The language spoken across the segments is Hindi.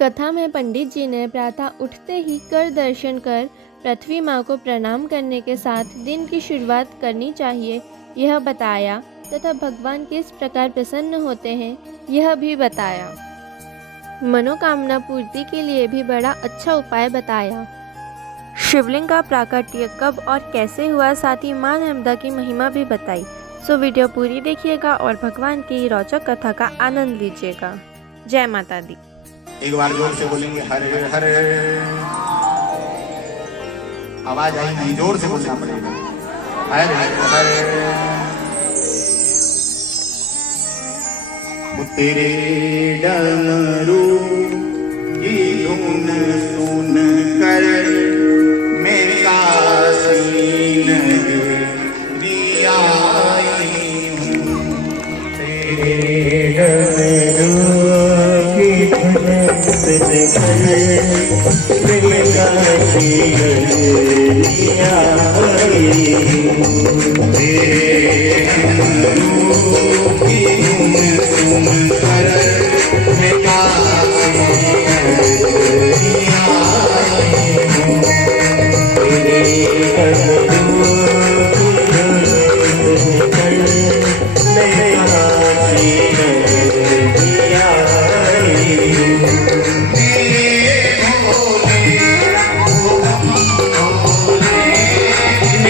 कथा में पंडित जी ने प्रातः उठते ही कर दर्शन कर पृथ्वी माँ को प्रणाम करने के साथ दिन की शुरुआत करनी चाहिए यह बताया तथा भगवान किस प्रकार प्रसन्न होते हैं यह भी बताया। मनोकामना पूर्ति के लिए भी बड़ा अच्छा उपाय बताया। शिवलिंग का प्राकट्य कब और कैसे हुआ, साथ ही माँ नर्मदा की महिमा भी बताई। सो वीडियो पूरी देखिएगा और भगवान की रोचक कथा का आनंद लीजिएगा। जय माता दी। एक बार जोर से बोलेंगे हरे हरे, आवाज आई नहीं, जोर से बोलना पड़ेगा। हरे हरे तेरे डमरू की धुन सुन कर मैं काशी नगरी आई हूँ। तेरे डमरू की धुन सुन कर मैं काशी नगरी आई हूँ। तेरे डमरू की धुन सुन कर मैं काशी नगरी आई हूँ। तेरे डमरू की धुन सुन कर मैं काशी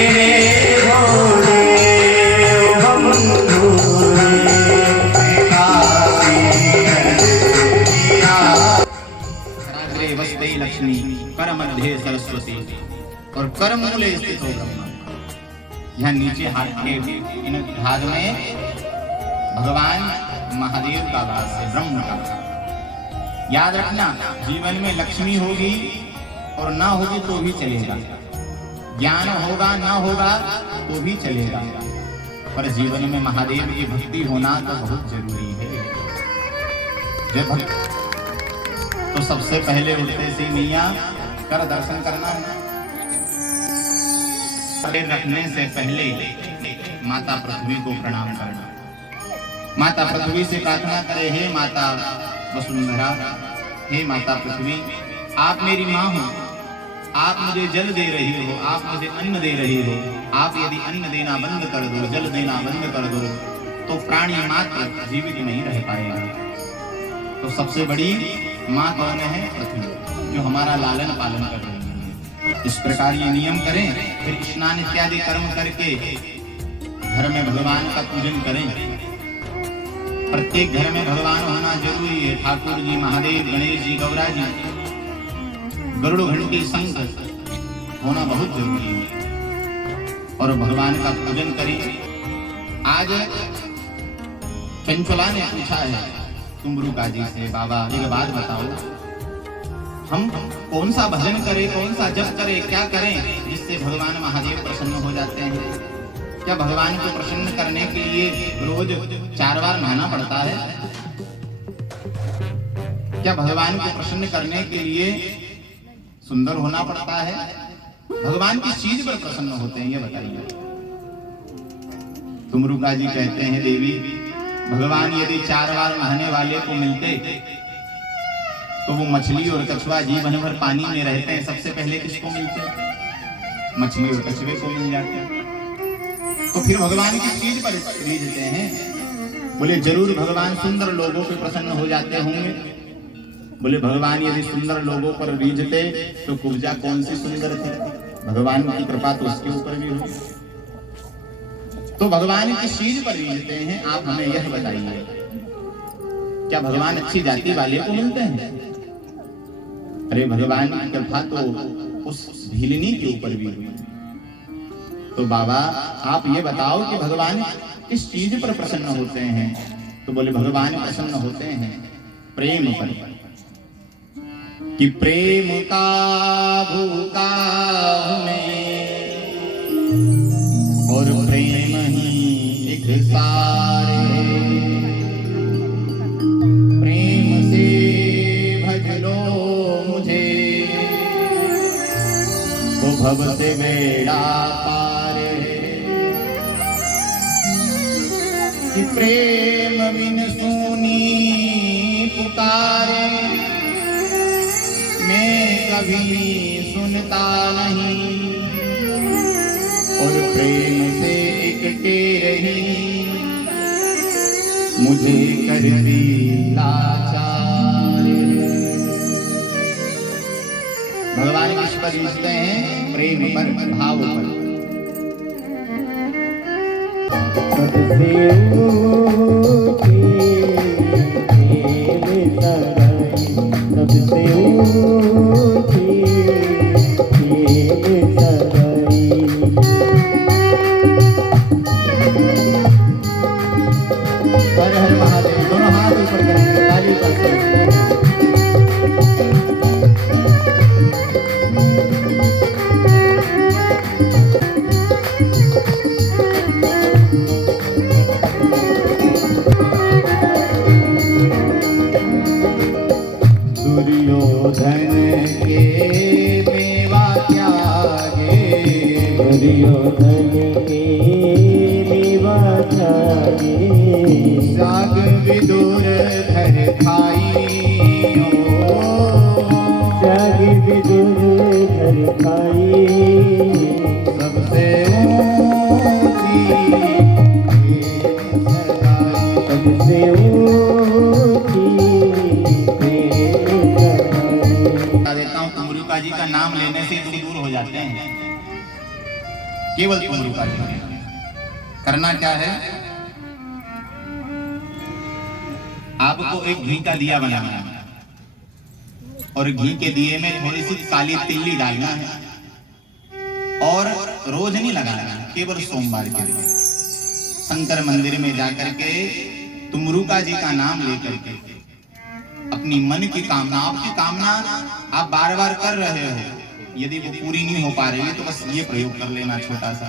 नगरी आई हूँ। लक्ष्मी कर मध्य सरस्वती और कर मूले स्थित हो ब्रह्मा। यहाँ नीचे हाथ के इन भाग में भगवान महादेव का वास है, ब्रह्म का। याद रखना, जीवन में लक्ष्मी होगी और ना होगी तो भी चलेगा, ज्ञान होगा ना होगा तो भी चलेगा, पर जीवन में महादेव की भक्ति होना तो बहुत जरूरी है। जब तो सबसे पहले उठते से मैया कर दर्शन करना है। रखने से पहले माता पृथ्वी को प्रणाम करना। माता पृथ्वी से प्रार्थना करे, हे माता वसुंधरा, हे माता पृथ्वी, आप मेरी माँ हो, आप मुझे जल दे रही हो, आप मुझे अन्न दे रही हो। आप यदि अन्न देना बंद कर दो, जल देना बंद कर दो तो प्राणी मात्र जीवित नहीं रह पाएगा। तो सबसे बड़ी माँ कौन है? पृथ्वी, जो हमारा लालन पालन कर रही है। इस प्रकार ये नियम करें, फिर स्नान इत्यादि कर्म करके घर में भगवान का पूजन करें। प्रत्येक घर में भगवान होना जरूरी है। ठाकुर जी, महादेव, गणेश जी, गौरा जी, गरुड़ घंटी, शंख होना बहुत जरूरी है और भगवान का पूजन करें। आज चंचला ने पूछा है तुमरुका जी से, बाबा एक बात बताओ, हम कौन सा भजन करें, कौन सा जप करें, क्या करें जिससे भगवान महादेव प्रसन्न हो जाते हैं? क्या भगवान को प्रसन्न करने के लिए रोज 4 बार नहाना पड़ता है? क्या भगवान को प्रसन्न करने के लिए सुंदर होना पड़ता है? भगवान किस चीज पर प्रसन्न होते हैं ये बताइए। तुमरुका जी कहते हैं, देवी, भगवान यदि 4 बार नहाने वाले को मिलते तो वो मछली और कछुआ जीवन भर पानी में रहते हैं, सबसे पहले किसको मिलते? मछली और कछुए को मिल जाते। तो फिर भगवान किस चीज पर रीझते हैं? बोले जरूर भगवान सुंदर लोगों पे प्रसन्न हो जाते होंगे। बोले भगवान यदि सुंदर लोगों पर रीझते तो कुब्जा कौन सी सुंदर थी? भगवान की कृपा तो उसके ऊपर भी हुई। तो भगवान किस चीज पर रीझते हैं आप हमें यह बताइए। क्या भगवान अच्छी जाति वाले को मिलते हैं? अरे भगवान की कृपा तो उस भीलनी के ऊपर भी हुई। तो बाबा आप ये बताओ कि भगवान किस चीज पर प्रसन्न होते हैं? तो बोले भगवान प्रसन्न होते हैं प्रेम पर, कि प्रेम का भूखा हमें और प्रेम ही एक सारे, प्रेम से भज लो मुझे तो भव से बेड़ा पारे, कि प्रेम बिन सूनी पुकारे मैं कभी सुनता नहीं, और प्रेम से एकटे रही मुझे करती लाचार। भगवान किस पर लिखते हैं? प्रेम पर, भाव पर। हर हर महादेव, दोनों हाथ ऊपर करेंगे, ताली पर। दुर्योधन के मेवा त्यागे, दुर्योधन के मेवा त्यागे, जाग विदुर घर खाई, जाग विदुर घर खाई, सबसे ऊंची सबसे जी का नाम लेने से तुम दूर हो जाते हैं। केवल तुमरुका जी करना क्या है? आपको एक घी का दिया बनाना है और घी के दिए में थोड़ी सी काली तिल्ली डालना है और रोज नहीं लगाना है, केवल सोमवार के दिन शंकर मंदिर में जाकर के तुमरुका जी का नाम लेकर के अपनी मन की कामना, आपकी कामना आप बार बार कर रहे हो, यदि वो पूरी नहीं हो पा रही है तो बस ये प्रयोग कर लेना, छोटा सा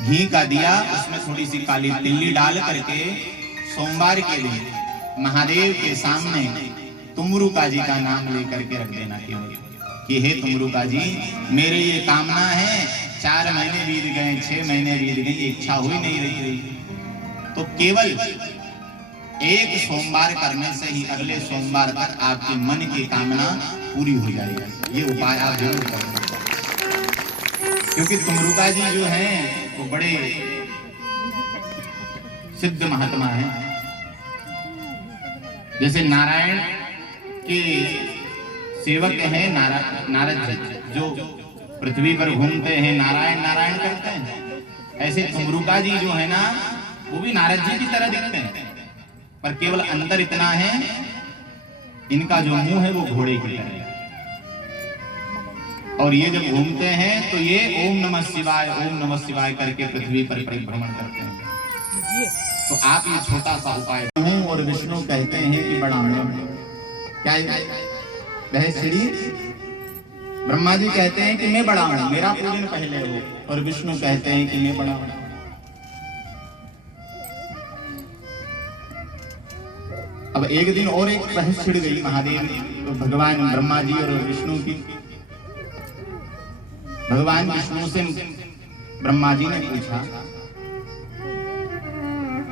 घी का दिया, उसमें थोड़ी सी काली तिल्ली डाल करके सोमवार के दिन महादेव के सामने तुमरुका जी का नाम लेकर के रख देना कि हे तुमरुका जी, मेरे ये कामना है, 4 महीने बीत गए, 6 महीने बीत गए, इच्छा हुई नहीं रही, तो केवल एक सोमवार करने से ही अगले सोमवार तक आपके मन की कामना पूरी हो जाएगी। ये उपाय आप जरूर करें, क्योंकि तुमरुका जी जो हैं वो बड़े सिद्ध महात्मा हैं। जैसे नारायण के सेवक हैं नारद जी, जो पृथ्वी पर घूमते हैं, नारायण नारायण करते हैं, ऐसे तुमरुका जी जो है ना, वो भी नारद जी की तरह दिखते हैं, पर केवल अंतर इतना है, इनका जो मुंह है वो घोड़े की तरह है, और ये जब घूमते हैं तो ये ओम नमः शिवाय करके पृथ्वी पर परिभ्रमण करते हैं। तो आप ये छोटा सा उपाय हूं, और विष्णु कहते हैं कि बड़ा मैं क्या वह सीढ़ी, ब्रह्मा जी कहते हैं कि मैं बड़ा हूं, मेरा पूजन पहले हो, और विष्णु कहते हैं कि मैं बड़ा हूं। अब एक दिन और एक बहस छिड़ गई महादेव तो भगवान ब्रह्मा जी और विष्णु की। भगवान विष्णु से ब्रह्मा जी ने पूछा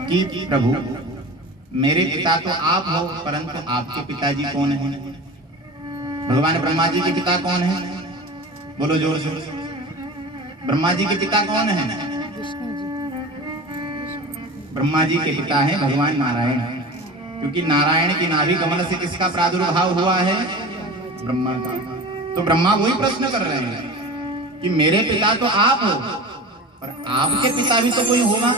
कि प्रभु, मेरे पिता तो आप हो, परंतु आपके पिताजी कौन हैं? भगवान ब्रह्मा जी के पिता कौन हैं? बोलो जोर से। ब्रह्मा जी के पिता कौन हैं? ब्रह्मा जी के पिता हैं भगवान नारायण, क्योंकि नारायण की नाभि कमल से किसका प्रादुर्भाव हुआ है? ब्रह्मा का। तो ब्रह्मा वही प्रश्न कर रहे हैं कि मेरे पिता तो आप हो, पर आपके पिता भी तो कोई होगा,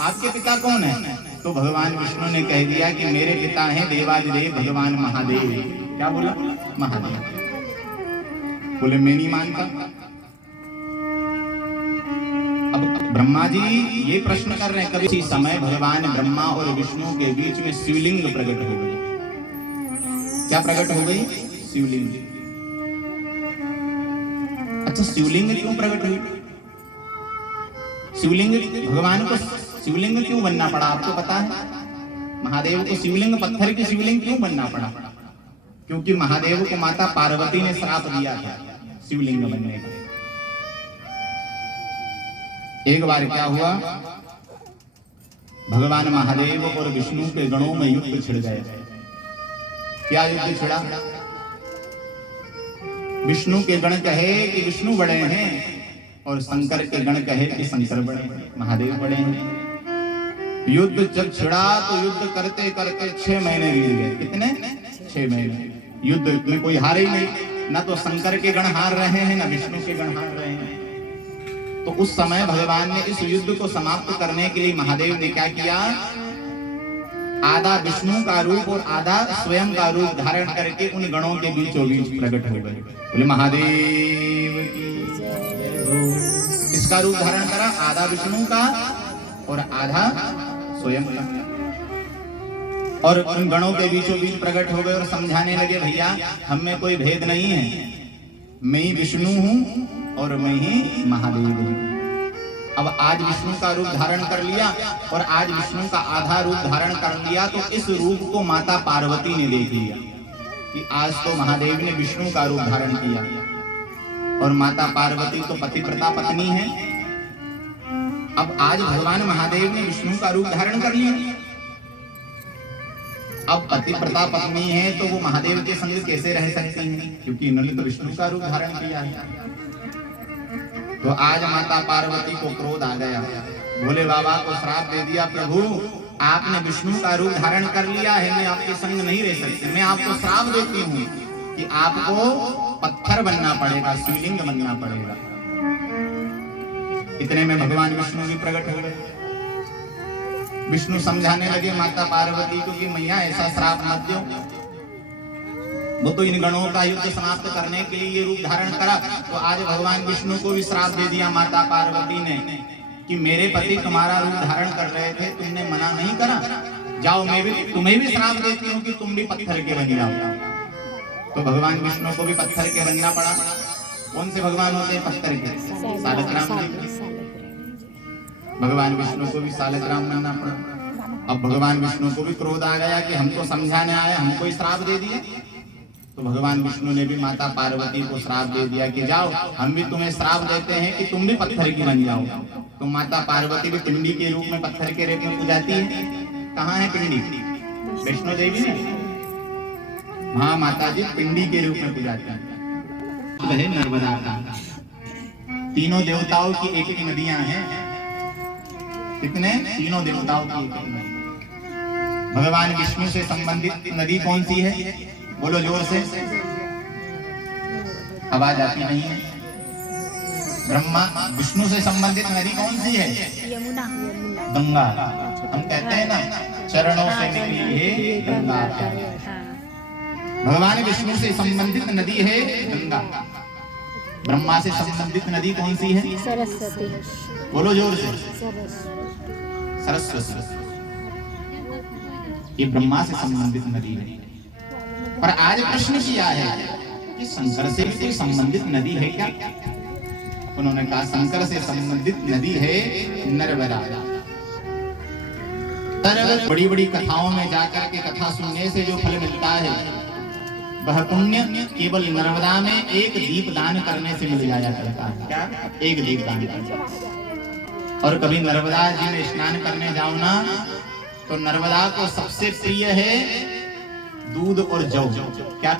आपके पिता कौन है? तो भगवान विष्णु ने कह दिया कि मेरे पिता हैं देवादिदेव भगवान महादेव। क्या बोला? महादेव। बोले मैं नहीं मानता। अब ब्रह्मा जी ये प्रश्न कर रहे हैं, कभी समय भगवान ब्रह्मा और विष्णु के बीच में शिवलिंग प्रकट हो गई। क्या प्रकट हो गई? शिवलिंग। अच्छा, शिवलिंग क्यों प्रकट हुई? शिवलिंग, भगवान को शिवलिंग क्यों बनना पड़ा? आपको पता है? महादेव को शिवलिंग, पत्थर की शिवलिंग क्यों बनना पड़ा? क्योंकि महादेव को माता पार्वती ने श्राप दिया था शिवलिंग बनने का। एक बार क्या हुआ, भगवान महादेव और विष्णु के गणों में युद्ध छिड़ गए। क्या युद्ध छिड़ा? विष्णु के गण कहे कि विष्णु बड़े हैं और शंकर के गण कहे कि शंकर बड़े हैं, महादेव बड़े हैं। युद्ध जब छिड़ा तो युद्ध करते करते 6 महीने बीत गए। कितने? 6 महीने। युद्ध में कोई हारे ही नहीं, ना तो शंकर के गण हार रहे हैं, ना विष्णु के गण हार रहे हैं। तो उस समय भगवान ने इस युद्ध को समाप्त करने के लिए महादेव ने क्या किया? आधा विष्णु का रूप और आधा स्वयं का रूप धारण करके उन गणों के बीचों बीच प्रकट हो गए। बोले महादेव की जय हो। इसका रूप धारण करा, आधा विष्णु का और आधा स्वयं का, और उन गणों के बीचों बीच प्रकट हो गए और समझाने लगे, भैया हम में कोई भेद नहीं है, मैं ही विष्णु हूं और मैं ही महादेव हूं। अब आज विष्णु का रूप धारण कर लिया और आज विष्णु का आधा रूप धारण कर लिया, तो इस रूप को माता पार्वती ने देख लिया कि आज तो महादेव ने विष्णु का रूप धारण किया, और माता पार्वती तो पतिव्रता पत्नी है। अब आज भगवान महादेव ने विष्णु का रूप धारण कर लिया, अब पतिव्रता पत्नी है तो वो महादेव के संग कैसे रह सकती हैं, क्योंकि इन्होंने तो विष्णु का रूप धारण किया है। तो आज माता पार्वती को क्रोध आ गया, भोले बाबा को श्राप दे दिया, प्रभु आपने विष्णु का रूप धारण कर लिया है, मैं आपके संग नहीं रह सकती, मैं आपको श्राप देती हूँ कि आपको पत्थर बनना पड़ेगा, शिवलिंग बनना पड़ेगा। इतने में भगवान विष्णु भी प्रकट हो गए। विष्णु समझाने लगे माता पार्वती को कि मैया ऐसा श्राप मत दो, वो तो इन गणों का युद्ध समाप्त करने के लिए ये रूप धारण करा, तो आज भगवान विष्णु को भी श्राप दे दिया माता पार्वती ने कि मेरे पति तुम्हारा रूप धारण कर रहे थे, तुमने मना नहीं करा, जाओ मैं भी तुम्हें भी श्राप देती हूँ कि तुम भी पत्थर के बन जाओ। तो भगवान विष्णु को भी पत्थर के बनना पड़ा। कौन से भगवान होते हैं पत्थर के? सालग्राम जी। भगवान विष्णु को भी सालग्राम बनना पड़ा। अब भगवान विष्णु को भी क्रोध आ गया कि हमको समझाने आया, हमको श्राप दे दिया। तो भगवान विष्णु ने भी माता पार्वती को श्राप दे दिया कि जाओ हम भी तुम्हें श्राप देते हैं कि तुम भी पत्थर की बन जाओ। तो माता पार्वती भी पिंडी के रूप में पत्थर के रूप में पूजाती है। कहाँ है पिंडी? वैष्णो देवी ने, हाँ माता जी पिंडी के रूप में पूजाती है। वह नर्मदा का, तीनों देवताओं की एक एक नदियां हैं। कितने? तीनों देवताओं की एक एक नदी। भगवान विष्णु से संबंधित नदी कौन सी है? बोलो जोर से, आवाज आती नहीं है। ब्रह्मा विष्णु से संबंधित नदी कौन सी है? यमुना। गंगा। हम कहते हैं ना चरणों से निकली है गंगा। भगवान विष्णु से संबंधित नदी है गंगा। ब्रह्मा से संबंधित नदी कौन सी है? सरस्वती। बोलो जोर से, सरस्वती। ये ब्रह्मा से संबंधित नदी है। पर आज प्रश्न किया है कि शंकर से भी कोई संबंधित नदी है क्या? उन्होंने कहा शंकर से संबंधित नदी है नर्मदा। बड़ी बड़ी कथाओं में जाकर के कथा सुनने से जो फल मिलता है वह पुण्य केवल नर्मदा में एक दीप दान करने से मिल जाया करता है। क्या? एक दीप दान करने। और कभी नर्मदा जी में स्नान करने जाओ ना, तो नर्मदा को सबसे प्रिय है दूध और जौ। क्या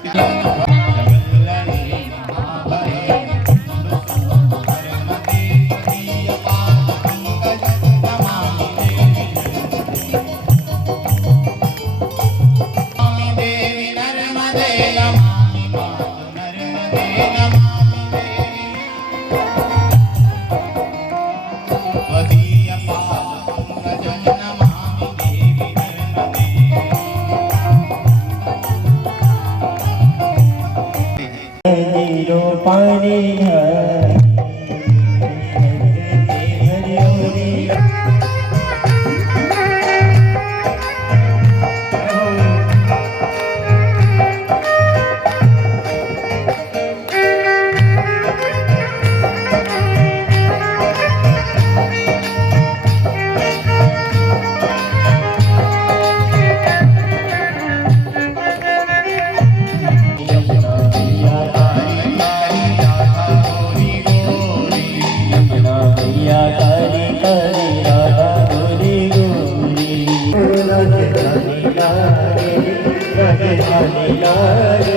Hare